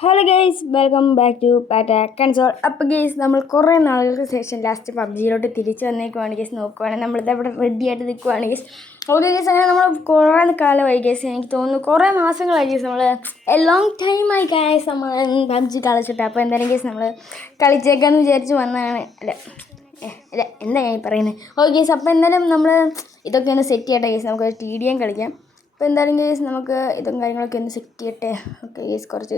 Hello guys, welcome back to പാറ്റ console. അപ്പോൾ guys, നമ്മൾ കുറേ നാളുകൾക്ക് ശേഷം ലാസ്റ്റ് പബ്ജിയിലോട്ട് തിരിച്ചു വന്നേക്കുവാണ് ഗെയ്സ്. നോക്കുവാണെങ്കിൽ നമ്മളിത് അവിടെ റെഡി ആയിട്ട് നിൽക്കുവാണ് ഗെയ്സ്. ഓക്കെ ഗെയ്സ്, അങ്ങനെ നമ്മൾ കുറേ കാലമായി ഗെയ്സ്. എനിക്ക് തോന്നുന്നു കുറേ മാസങ്ങളായി ഗെയ്സ്. നമ്മൾ ലോങ് ടൈമായി ഗെയ്സ് നമ്മൾ പബ്ജി കളിച്ചിട്ട്. അപ്പോൾ എന്തായാലും ഗെയ്സ് നമ്മൾ കളിച്ചേക്കാന്ന് വിചാരിച്ച് വന്നതാണ്. അല്ല എന്താ ഞാൻ പറയുന്നത്. ഓക്കെ ഗെയ്സ്, അപ്പോൾ എന്തായാലും നമ്മൾ ഇതൊക്കെ ഒന്ന് സെറ്റ് ചെയ്യട്ടെ ഗെയ്സ്. നമുക്ക് TDM കളിക്കാം. അപ്പോൾ എന്തായാലും ഗെയ്സ് നമുക്ക് ഇതും കാര്യങ്ങളൊക്കെ ഒന്ന് സെറ്റ് ചെയ്യട്ടെ. ഓക്കെ ഗെയ്സ്, കുറച്ച്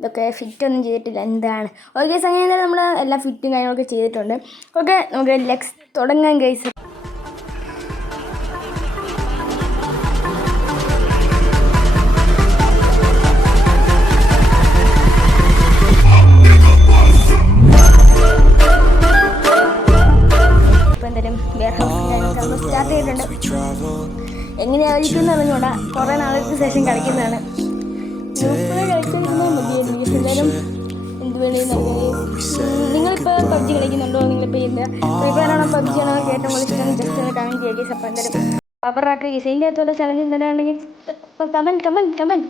ഇതൊക്കെ ഫിറ്റൊന്നും ചെയ്തിട്ടില്ല. എന്താണ് ഓക്കെ ഗെയ്സ്, അങ്ങനെ നമ്മൾ എല്ലാ ഫിറ്റും കാര്യങ്ങളൊക്കെ ചെയ്തിട്ടുണ്ട്. ഓക്കെ, നമുക്ക് ലെക്സ് തുടങ്ങാം ഗെയ്സ്. ഇപ്പോൾ എന്തായാലും വെയർ ഹൗസ് കാര്യങ്ങളൊക്കെ സ്റ്റാർട്ട് ചെയ്തിട്ടുണ്ട്. എങ്ങനെയായിരിക്കും എന്ന് അറിഞ്ഞൂടാ, കുറേ നാളുകൾക്ക് ശേഷം കളിക്കുന്നതാണ്. ഗ്രൂപ്പിൽ കളിച്ചിരുന്നാൽ മതിയായിരുന്നു. എല്ലാവരും എന്ത് വേണമെങ്കിൽ നിങ്ങളിപ്പോൾ പബ്ജി കളിക്കുന്നുണ്ടോ? നിങ്ങളിപ്പോൾ എന്താ ഫ്രീ ഫയർ ആണോ പബ്ജി ആണോ ഏറ്റവും കൂടുതൽ ഇഷ്ടം? ജസ്റ്റ് ഒന്ന് കമൻറ്റ് ചെയ്യുക ഗെയ്സ്. അപ്പോൾ എന്തായാലും പവറാക്കി ഗെയ്സ്. ഇതിൻ്റെ അകത്തുള്ള ചലഞ്ച് എന്താണെങ്കിൽ കമൻ.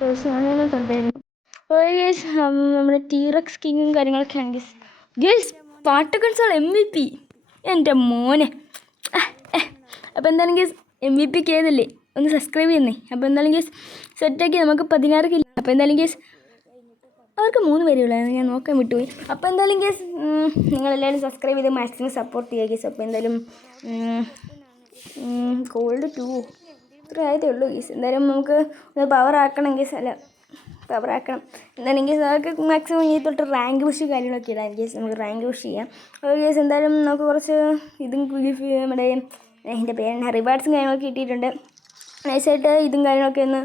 ഞാനൊന്നും കണ്ടായിരുന്നു. ഗേസ് നമ്മുടെ ടീറക്സ് കിങ്ങും കാര്യങ്ങളൊക്കെയാണ് ഗേസ്. ഗേസ് പാട്ട് കൺസോൾ MVP എൻ്റെ മോനെ. അപ്പോൾ എന്തായാലും ഗേസ് MVP ഏതല്ലേ ഒന്ന് സബ്സ്ക്രൈബ് ചെയ്യുന്നേ. അപ്പോൾ എന്തായാലും ഗേസ് സെറ്റാക്കി നമുക്ക് 16 കില്ല. അപ്പോൾ എന്തായാലും ഗേസ് അവർക്ക് 3 പേരേ ഉള്ളായിരുന്നു, ഞാൻ നോക്കാൻ വിട്ടുപോയി. അപ്പോൾ എന്തായാലും ഗേസ് നിങ്ങളെല്ലാവരും സബ്സ്ക്രൈബ് ചെയ്ത് മാക്സിമം സപ്പോർട്ട് ചെയ്യുക ഗേസ്. അപ്പോൾ എന്തായാലും ഗോൾഡ് 2 ഇത്ര ആയതേ ഉള്ളൂ ഗേസ്. എന്തായാലും നമുക്ക് ഒന്ന് പവർ ആക്കണം ഗേസ്. അല്ല പവർ ആക്കണം എന്തായാലും ഗേസ്. അതൊക്കെ മാക്സിമം ഈ തൊട്ട് റാങ്ക് പുഷ് കാര്യങ്ങളൊക്കെ ഇടാം ഗേസ്. നമുക്ക് റാങ്ക് പുഷ് ചെയ്യാം. അപ്പോൾ ഗേസ് എന്തായാലും നമുക്ക് കുറച്ച് ഇതും നമ്മുടെ എൻ്റെ പേരെന്നെ റിവാർഡ്സും കാര്യങ്ങളൊക്കെ കിട്ടിയിട്ടുണ്ട്. നൈസായിട്ട് ഇതും കാര്യങ്ങളൊക്കെ ഒന്ന്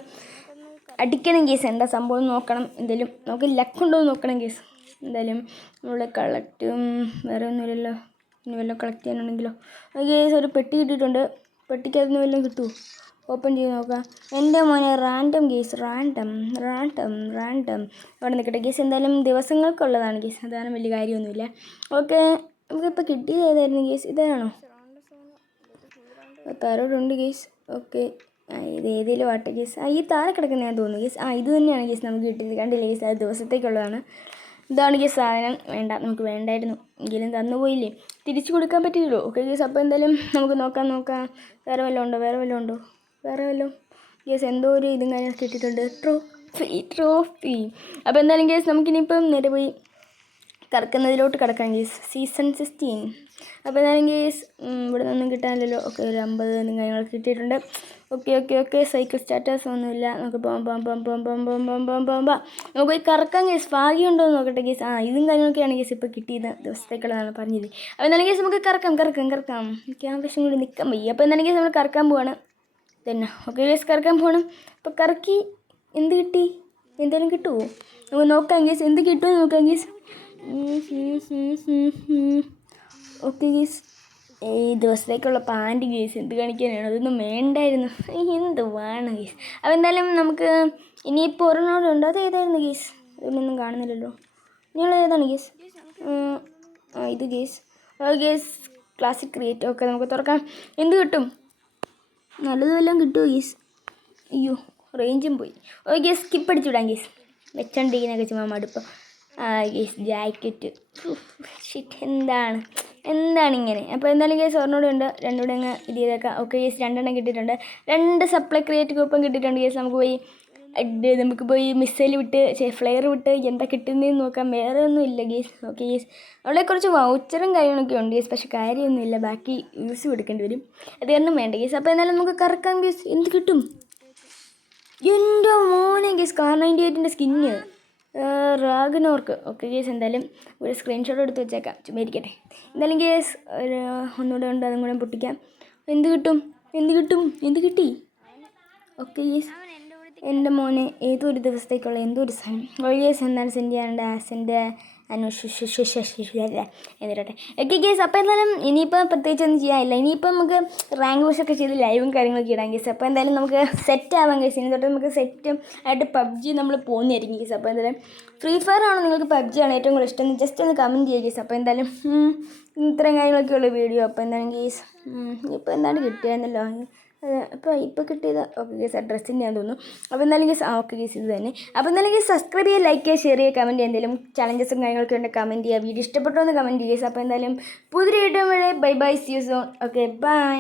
അടിക്കണം കേസ്. എന്താ സംഭവം നോക്കണം. എന്തായാലും നമുക്ക് ലക്കുണ്ടോ എന്ന് നോക്കണം കേസ്. എന്തായാലും നമ്മൾ കളക്റ്റും വേറെ ഒന്നുമില്ലല്ലോ. ഇനി വല്ലതും കളക്ട് ചെയ്യാനുണ്ടെങ്കിലോ. കേസ് ഒരു പെട്ടി കിട്ടിയിട്ടുണ്ട്. പെട്ടിക്കകത്ത് വല്ലതും കിട്ടുമോ? ഓപ്പൺ ചെയ്ത് നോക്കാം. എൻ്റെ മോനെ റാൻഡം കേസ്. റാൻഡം അവിടെ നിൽക്കട്ടെ കേസ്. എന്തായാലും ദിവസങ്ങൾക്കുള്ളതാണ് കേസ്. അതാണ് വലിയ കാര്യമൊന്നുമില്ല. ഓക്കെ നമുക്കിപ്പോൾ കിട്ടിയത് ഏതായിരുന്നു കേസ്? ഇതാണോ? താരോടുണ്ട് കേസ്. ഓക്കെ ഇത് ഏതെങ്കിലും ആട്ടെ കേസ്. ഈ താഴെ കിടക്കുന്ന ഞാൻ തോന്നുന്നു കേസ്. ഇത് തന്നെയാണ് കേസ് നമുക്ക് കിട്ടിയത്. കണ്ടില്ലേ കേസ്? അത് ദിവസത്തേക്കുള്ളതാണ്. ഇതാണ് കേസ് സാധനം. വേണ്ട, നമുക്ക് വേണ്ടായിരുന്നു എങ്കിലും തന്നുപോയില്ലേ, തിരിച്ചു കൊടുക്കാൻ പറ്റില്ലല്ലോ. Okay case. അപ്പോൾ എന്തായാലും നമുക്ക് നോക്കാം. വേറെ വല്ലതും ഉണ്ടോ? വേറെ വല്ലതും കേസ് എന്തോ ഒരു ഇതും കാര്യം കിട്ടിയിട്ടുണ്ട്. ട്രോഫി. അപ്പോൾ എന്തായാലും കേസ് നമുക്കിനിയിപ്പം നേരെ പോയി കറക്കുന്നതിലോട്ട് കിടക്കാം കേസ്. സീസൺ 16. അപ്പോൾ എന്തായാലും കേസ് ഇവിടെ നിന്നൊന്നും കിട്ടാനില്ലല്ലോ. ഓക്കെ ഒരു 50 കാര്യങ്ങളൊക്കെ കിട്ടിയിട്ടുണ്ട്. ഓക്കെ സൈക്കിൾ സ്റ്റാറ്റസ് ഒന്നുമില്ല. നമുക്ക് പോകാം. നമുക്ക് പോയി കറക്കാൻ കേസ്. ഭാഗ്യമുണ്ടോ എന്ന് നോക്കട്ടെ കേസ്. ഇതും കാര്യങ്ങളൊക്കെയാണ് കേസ് ഇപ്പോൾ കിട്ടിയത്. ദിവസത്തേക്കുള്ളതാണ് പറഞ്ഞത്. അപ്പോൾ എന്തായാലും കേസ് നമുക്ക് കറക്കാം. എനിക്ക് ആവശ്യം കൂടി നിൽക്കാൻ വയ്യ. അപ്പോൾ എന്തായാലും കേസ് നമ്മൾ കറക്കാൻ പോവാണ് തന്നെ. ഓക്കെ കേസ് കറക്കാൻ പോകണം. അപ്പോൾ കറക്കി എന്ത് കിട്ടി? എന്തെങ്കിലും കിട്ടുമോ നമുക്ക് നോക്കാം കേസ്. എന്ത് കിട്ടുമെന്ന് നോക്കാം കേസ്. ഓക്കെ ഗീസ് ഈ ദിവസത്തേക്കുള്ള പാൻറ് ഗീസ്. എന്ത് കാണിക്കാനാണ്? അതൊന്നും വേണ്ടായിരുന്നു. എന്ത് വേണം ഗീസ്. അപ്പോൾ എന്തായാലും നമുക്ക് ഇനിയിപ്പോൾ ഒരെണ്ണോടുണ്ട്. അത് ഏതായിരുന്നു ഗീസ്? ഇതൊന്നും കാണുന്നില്ലല്ലോ. നിങ്ങൾ ഏതാണ് ഗീസ്? ഇത് ഗീസ്. ഗീസ് ക്ലാസിക് ക്രിയേറ്റ്. ഓക്കെ നമുക്ക് തുറക്കാം. എന്ത് കിട്ടും? നല്ലതുമെല്ലാം കിട്ടുമോ ഗീസ്? അയ്യോ റേഞ്ചും പോയി. ഓക്കെ ഗീസ് സ്കിപ്പ് അടിച്ചുവിടാം ഗീസ്. വെച്ചോണ്ടിരിക്കുന്നതൊക്കെ ചുമ്മാ മടുപ്പം. ഗീസ് ജാക്കറ്റ്. എന്താണ് ഇങ്ങനെ? അപ്പോൾ എന്തായാലും കേസ് ഒരെണ്ണോടെ ഉണ്ട്. രണ്ടുകൂടെ അങ്ങ് ഇത് ചെയ്തേക്കാം. ഓക്കെ കേസ് 2 എണ്ണം കിട്ടിയിട്ടുണ്ട്. 2 സപ്ലൈ ക്രിയേറ്റ് കൂപ്പൺ കിട്ടിയിട്ടുണ്ട് കേസ്. നമുക്ക് പോയി മിസൈൽ വിട്ട് ഫ്ലെയർ വിട്ട് എന്താ കിട്ടുന്നതെന്ന് നോക്കാം. വേറെ ഒന്നും ഇല്ല കേസ്. ഓക്കെ കേസ് അവിടെ കുറച്ച് വൗച്ചറും കാര്യങ്ങളൊക്കെ ഉണ്ട് കേസ്. പക്ഷേ കാര്യമൊന്നുമില്ല. ബാക്കി യൂസ് കൊടുക്കേണ്ടി വരും. അത് കാരണം വേണ്ട കേസ്. അപ്പോൾ എന്നാലും നമുക്ക് കറക്കാം കേസ്. എന്ത് കിട്ടും? എൻ്റെ മോനെ കേസ് കാർ 98ൻ്റെ സ്കിന്ന് റാഗ്നോർക്ക്. ഓക്കെ കേസ് എന്തായാലും ഒരു സ്ക്രീൻഷോട്ട് എടുത്ത് വെച്ചേക്കാം. ചുമ്മാ ഇരിക്കട്ടെ. എന്തായാലും കേസ് ഒന്നുകൂടെ ഉണ്ട്. അതും കൂടെ പൊട്ടിക്കാം. എന്ത് കിട്ടി? ഓക്കെ കേസ് എൻ്റെ മോനെ ഏതോ ഒരു ദിവസത്തേക്കുള്ള എന്തോ ഒരു സാധനം. കേസ് എന്താണ് സെൻഡ് ചെയ്യാനുണ്ട്? ആസിൻ്റെ എന്നിട്ടെ. ഓക്കെ കേസ് അപ്പോൾ എന്തായാലും ഇനിയിപ്പോൾ പ്രത്യേകിച്ച് ഒന്നും ചെയ്യാനില്ല. ഇനിയിപ്പോൾ നമുക്ക് റാങ്ക് പുഷൊക്കെ ചെയ്ത് ലൈവും കാര്യങ്ങളൊക്കെ ഇടാം കേസ്. അപ്പോൾ എന്തായാലും നമുക്ക് സെറ്റ് ആവാം കേസ്. ഇനി തൊട്ട് നമുക്ക് സെറ്റും ആയിട്ട് PUBG നമ്മൾ പോകുന്നതായിരിക്കും കേസ്. അപ്പോൾ എന്തായാലും ഫ്രീ ഫയർ ആണോ നിങ്ങൾക്ക് PUBG ആണോ ഏറ്റവും കൂടുതൽ ഇഷ്ടം? ജസ്റ്റ് ഒന്ന് കമൻറ്റ് ചെയ്യുക കേസ്. അപ്പോൾ എന്തായാലും ഇത്രയും കാര്യങ്ങളൊക്കെ ഉള്ള വീഡിയോ. അപ്പോൾ എന്തായാലും കേസ് ഇപ്പോൾ എന്താണ് കിട്ടിയായിരുന്നല്ലോ. ഇപ്പോൾ കിട്ടിയത് ഓക്കെ കേസ് അഡ്രസ്സിൻ്റെ ഞാൻ തോന്നുന്നു. അപ്പോൾ എന്തായാലും കേസ് ഓക്കെ കേസ് ഇത് തന്നെ. അപ്പോൾ എന്തായാലും കേസ് സബ്സ്ക്രൈബ് ചെയ്യുക, ലൈക്ക് ചെയ്യുക, ഷെയർ ചെയ്യുക, കമൻറ്റ് ചെയ്യുക. എന്തെങ്കിലും ചലഞ്ചസും കാര്യങ്ങളൊക്കെ ഉണ്ട് കമൻറ്റ് ചെയ്യുക. വീഡിയോ ഇഷ്ടപ്പെട്ടോ എന്ന് കമൻറ്റ് ചെയ്യുക. അപ്പോൾ എന്തായാലും പുതിയ വീഡിയോ വരെ bye see you soon. Okay by.